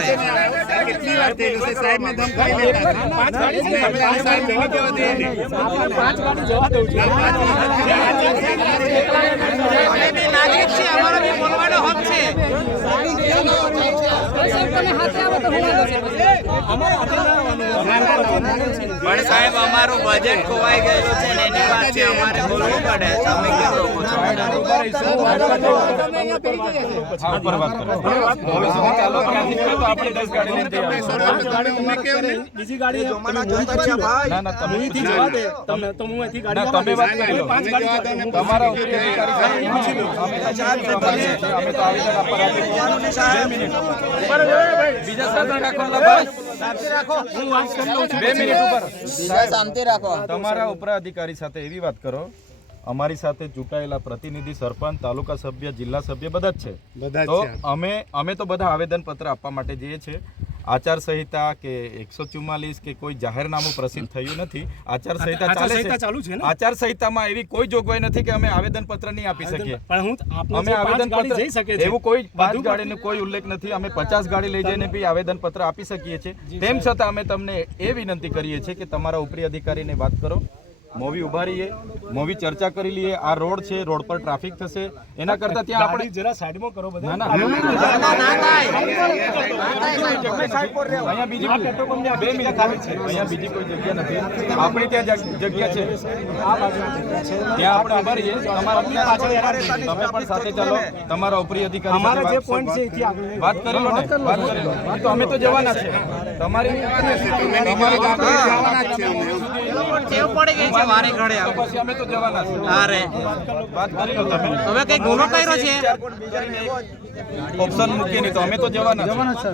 કેટલી વાર થઈ ગયું છે સાહેબ ને ધમકાવી લેતા સાહેબ ને કેવા દે ને 5 ગાડી જવા દઉં છું નાગરિક છે અમારો બી બોલવાનો હક છે પણ સાહેબ અમારું બજેટ ખોવાઈ ગયેલું છે ને એની વાત છે અમારે બોલવું પડે તમે કેમ રોકો છો બીજી ગાડી ના ના તમે જવા દે તમને તો હું અહીંથી ગાડી તમે વાત કરી લો 5 ગાડી તમારા ઉપરી અધિકારી અમે તો આવેદન આપવા રાજી 2 મિનિટ બીજા સાધન રાખો શાંતિ રાખો હું વાત કરી લઉં છું 2 મિનિટ ઉપર શાંતિ રાખો તમારા ઉપરા અધિકારી સાથે એવી વાત કરો અમારી સાથે ચૂંટાયેલા પ્રતિનિધિ સરપંચ તાલુકા સભ્ય જિલ્લા સભ્ય બધા જ છે તો અમે તો બધા આવેદન પત્ર આપવા માટે જઈએ છીએ આચાર સંહિતા કે 144 કે કોઈ જાહેરનામું પ્રસિદ્ધ થયું નથી આચાર સંહિતા ચાલુ છે આચાર સંહિતામાં એવી કોઈ જોગવાઈ નથી કે અમે આવેદન પત્ર નહીં આપી શકીએ અમે આવેદન પત્ર એવું કોઈ 5 ગાડીનો કોઈ ઉલ્લેખ નથી અમે 50 ગાડી લઈ જઈને બી આવેદન પત્ર આપી શકીએ છીએ તેમ છતાં અમે તમને એ વિનંતી કરીએ છીએ કે તમારા ઉપરી અધિકારીને વાત કરો મોવી ઉભા રહીએ મોવી ચર્ચા કરી લઈએ આ રોડ છે રોડ પર ટ્રાફિક થશે એના કરતા ત્યાં આપણે જરા સાઈડમાં કરો બધા ના અહીંયા બીજી 2 મિનિટ ખાલી છે અહીંયા બીજી કોઈ જગ્યા નથી આપણે ત્યાં જગ્યા છે આ બાજુ ત્યાં આપણે ઉભા રહીએ તમારા તમે પણ સાથે ચાલો તમારા ઉપરી અધિકારી અમારા જે પોઈન્ટ છે એથી આગળ વાત કરી લો ને વાત કરી લો તો અમે તો જવાના છે તમારી જવાના છે ટેવ પડી ગઈ છે મારી ઘરે પછી અમે તો જવાના છે અરે વાત કરી લો તમે હવે કઈ ગુનો કર્યો છે ઓપ્શન મૂકી નહીં તો અમે તો જવાના છે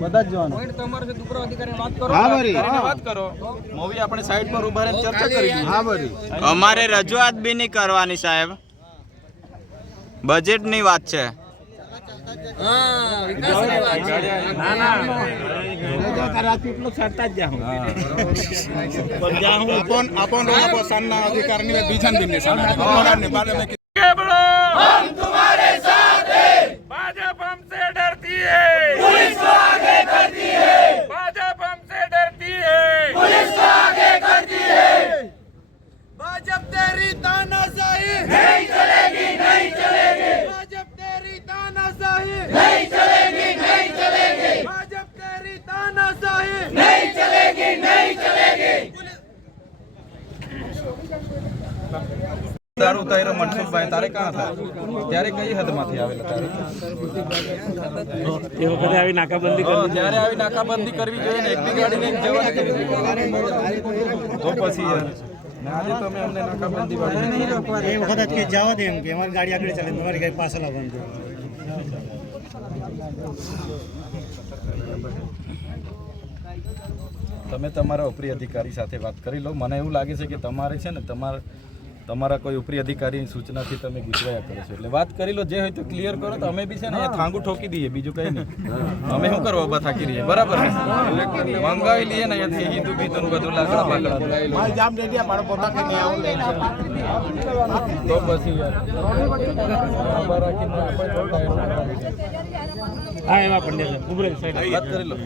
બધા જ જવાના તમારે જે ઉપરો અધિકારીને વાત કરો હા ભરી વાત કરો મૂવી આપણે સાઈડ પર ઉભા રહીને ચર્ચા કરી લઈએ હા ભરી અમારે રજૂઆત બી નહીં કરવાની સાહેબ બજેટની વાત છે भाजपा हमसे डरती है पुलिस को आगे करती है भाजपा हमसे डरती है पुलिस को आगे करती है भाजपा तेरी तानाशाही नहीं चलेगी नहीं चलेगी भाजपा तेरी तानाशाही नहीं चलेगी नहीं चलेगी भाजपा तेरी तानाशाही नहीं चलेगी नहीं चलेगी દારૂ ઉતાર્યો મનસુખભાઈ તારે ક્યાં હતા ત્યારે કઈ હદમાંથી આવેલા તારે એ વખતે આવી નાકાબંધી કરવી ત્યારે આવી નાકાબંધી કરવી જોઈએ ને એકલી ગાડી લઈને જવા કરવી તો પછી યાર આજે તો અમે અમને નાકાબંધી વાળી એ વખત કે જવા દે એમ કે અમારી ગાડી આગળ ચાલે તમારી ગાડી પાછળ આવવાની તમે તમારા ઉપરી અધિકારી સાથે વાત કરી લો મને એવું લાગે છે કે તમારે છે ને તમારા કોઈ ઉપરી અધિકારીની સૂચનાથી તમે ગુજવાયા કરો છો એટલે વાત કરી લો જે હોય તો ક્લિયર કરો તો અમે બી છે ને અહીંયા થાંગું ઠોકી દઈએ બીજું કંઈ નહીં અમે શું કરવા ઉભા થાકી રહીએ બરાબર ને મંગાવી લઈએ ને અહીંયાથી હિન્દુ બીજું બધું લાકડા બાકડા તો પછી હા એવા પંડ્યા વાત કરી લો